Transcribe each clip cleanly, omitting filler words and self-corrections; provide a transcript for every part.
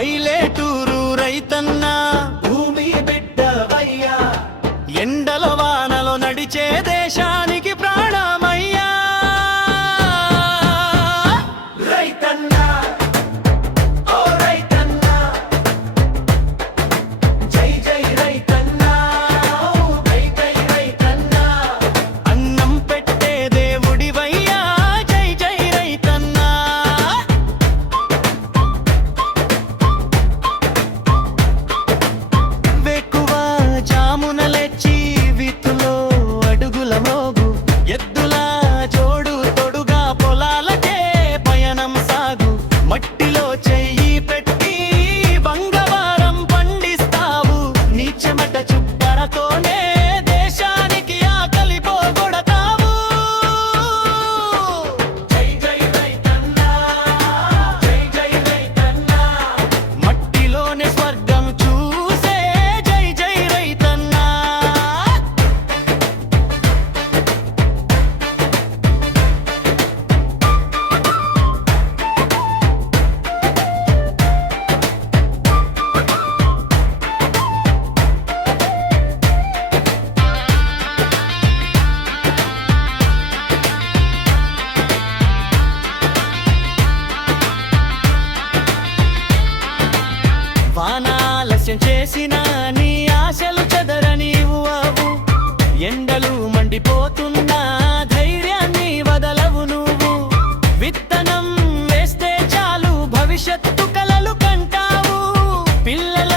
పైలేటూరు రైతన్నా భూమి బిడ్డవయ్యా, ఎండలో వానలో నడిచే దేశానికి ప్రాణమయ్యా. రైతన్నా ఓ రైతన్నా, జై జై రైతన్నా, జై జై రైతన్నా. అన్నం పెట్టే దేవుడివయ్యా, జై జై రైతన్నా. వెక్కువ జామున లేచి విత్తులో అడుగుల మోగు, ఎద్దుల జోడు తొడుగా పొలాలకే పయనం సాగు. మట్టిలో చెయ్యి పెట్టి బంగవారం పండిస్తావు, నీ చెమట చుప్పరతోనే దేశానికి ఆకలి పోగొడతావు. జై జై రైతన్నా, జై జై రైతన్నా. మట్టిలోనే స్వర్గం చూసే జై జై రైతన్నా. వానాలస్యం చేసిన నీ ఆశలు చెదరనీవు అవు, ఎండలు మండిపోతున్నా ధైర్యాన్ని వదలవు నువ్వు. విత్తనం వేస్తే చాలు భవిష్యత్తు కలలు కంటావు, పిల్లల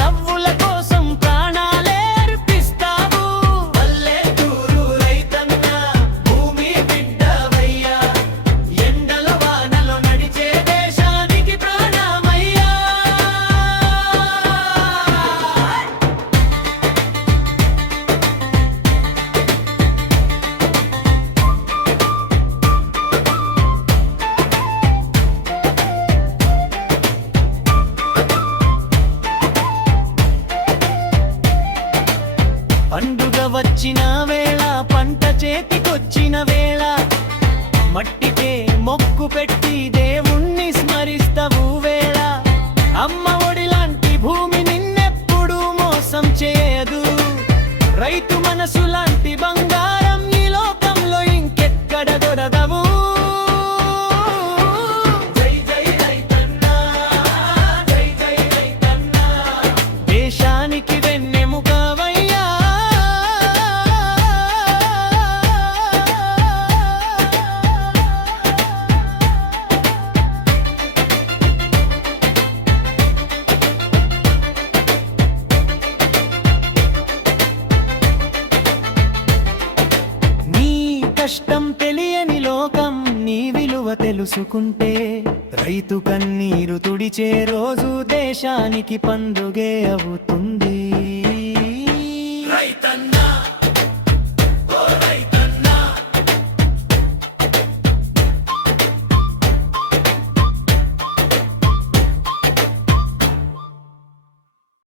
నవ్వుల కోసం ప్రాణాలే అర్పిస్తావు. పల్లెటూరు రైతన్నా, భూమి బిడ్డవయ్యా, ఎండల వానలో నడిచే దేశానికి ప్రాణమయ్యా. పండుగ వచ్చిన వేళ, పంట చేతికొచ్చిన వేళ, మట్టికే మొక్కు పెట్టి దేవుణ్ణి స్మరిస్తవు వేళ. అమ్మ ఒడి లాంటి భూమి నిన్నెప్పుడు మోసం చేయదు, రైతు మనసు లాంటి బంగారం ఈ లోకంలో ఇంకెక్కడ దొరదవు. జై జై రైతన్నా, జై జై రైతన్నా. దేశానికి వెన్నెముకవయ్యా. నీ కష్టం తెలియని లోకం నీ విలువ తెలుసుకుంటే, రైతు కన్నీరు తుడిచే రోజు దేశానికి పండుగే అవుతుంది.